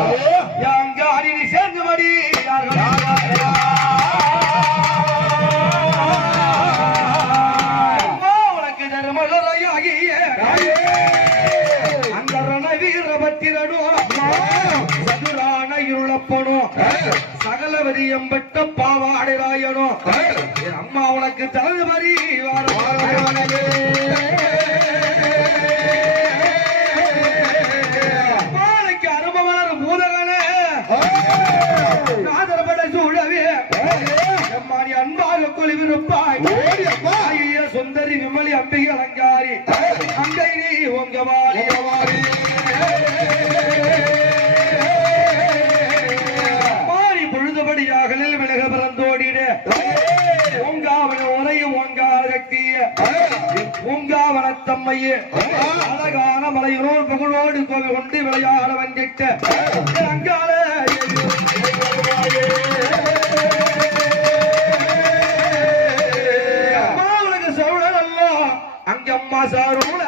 அங்காரி சேர்ந்துபடி உனக்கு தர்மலையாகிய அந்த ரணவீரபத்திரனும் சதுரான இருளப்பனும் சகலவரி எம்பட்ட பாவாடைராயனும் அம்மா உனக்கு தகுதிபடி அம்மாவுக்கு அனுபவம் பூதகன ஆதரப்பட சூழவே எம்மாடி அன்பாக கொலிவிருப்பாய் சுந்தரி விமலி அம்பிகை அலங்காரி அங்கை நீ உங்க வாரி மாறி பொழுதுபடியாகலில் விலக பிறந்தோடிட பூங்காவன உரையும் பூங்காவனத்தம்மையே அழகான மலையூர் புகழோடு கோவில் கொண்டு விளையாட வந்திட்ட அங்கால அம்மாவுக்கு சொல்றதல்ல அங்கம்மா சாருல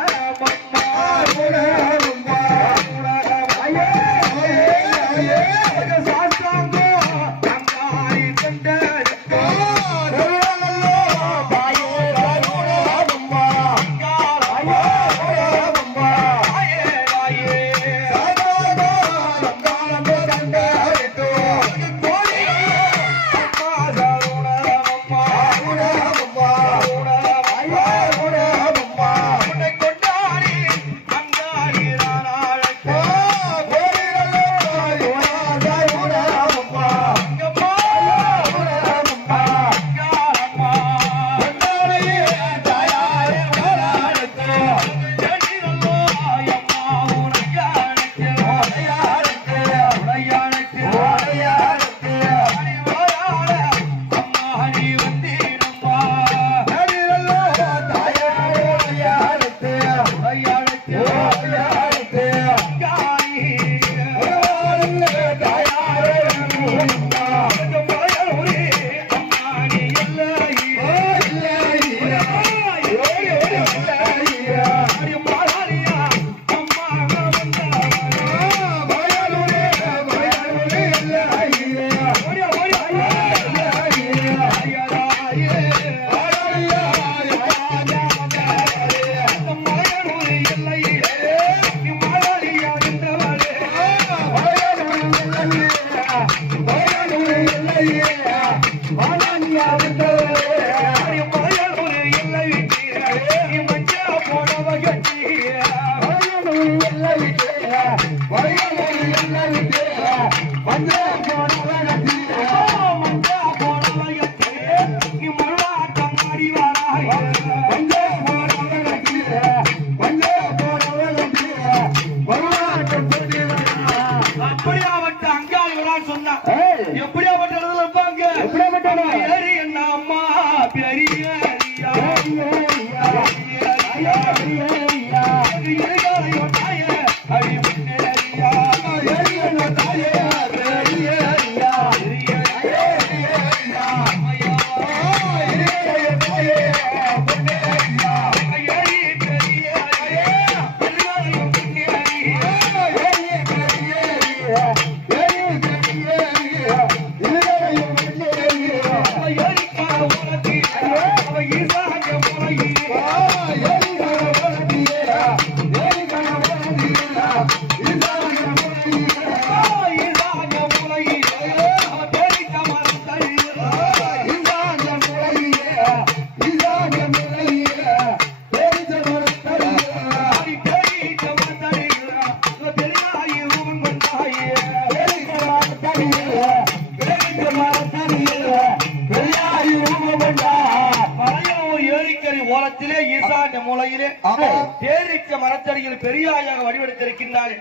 தேரிக்க மரத்தடியில் பெரியாயாக வடிவெடுத்திருக்கின்றாள்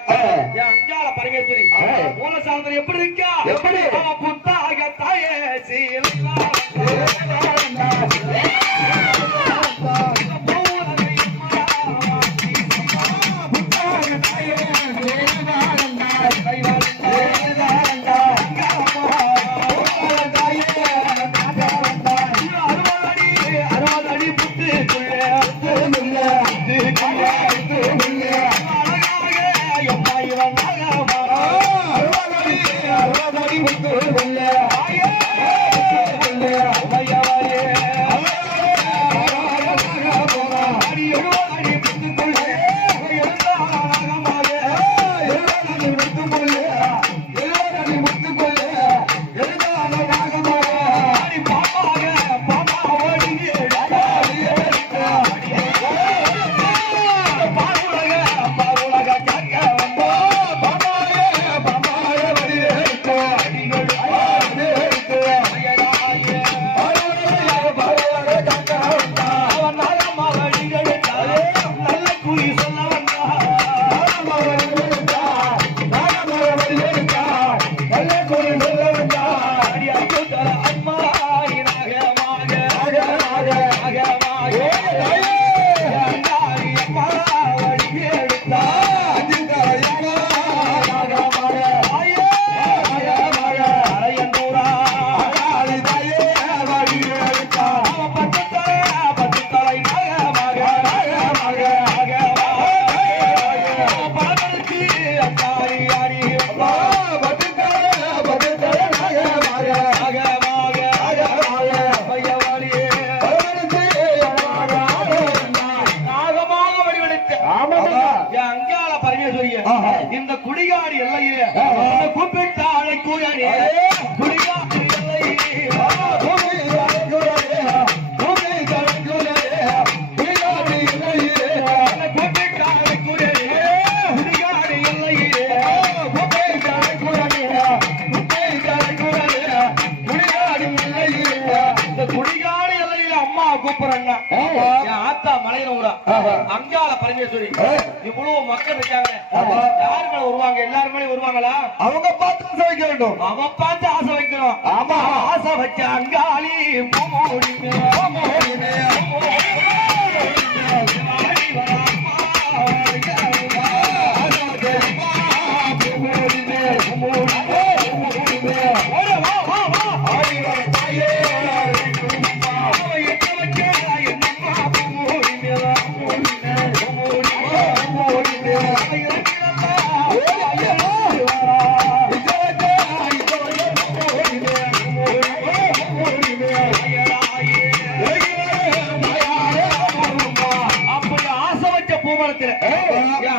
அங்காள பரமேஸ்வரி. மூலசாந்தர் எப்படி இருக்கா? எப்படி புத்தாக தாயே சீலா அழகாக கூப்பிடுறேன்னா என் ஆத்தா மலையில ஊரா அங்காள பரமேஸ்வரி இவ்வளவு மக்கள் இருக்காங்க யாரு மேல வருவாங்க எல்லாரும் மேலே வருவாங்களா அவங்க பார்த்து ஆசை வைக்க வேண்டும் அவன் பார்த்து ஆசை வைக்கணும் ஆமா ஆசை வச்ச அங்காளி பூமோடி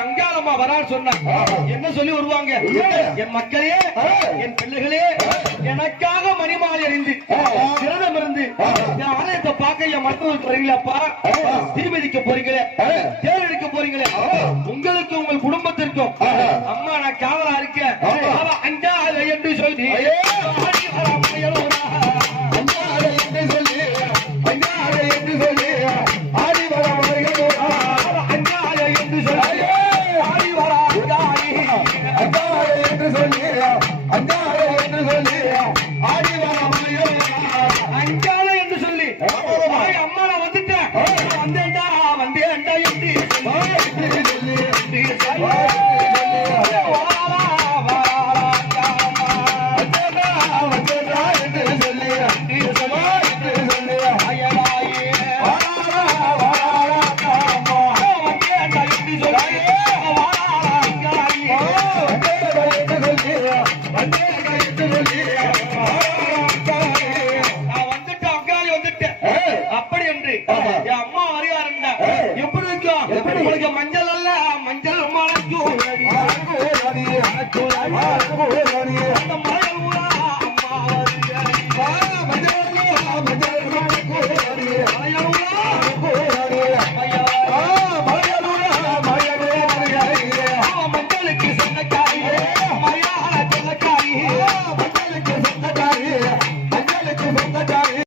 அங்காளம்மா வரான்னு சொன்னா என்ன சொல்லி வருவாங்க என் மக்களே என் பிள்ளைகளே எனக்காக மணிமாலை அணிந்து விரதம் இருந்து என் ஆலயத்தை பார்க்க என் மருத்துவ போறீங்களாப்பா தீமிதிக்க போறீங்களே தேர் எடுக்க போறீங்களே உங்களுக்கு உங்கள் குடும்பத்திற்கும் அம்மா நான் காவலா இருக்கேன் அங்காள என்று சொல்லி அப்படி என்று என் அம்மா வருகிறாருன்னா எப்படி இருக்கும் உங்களுக்கு மஞ்சள் அல்ல மஞ்சள் மலர்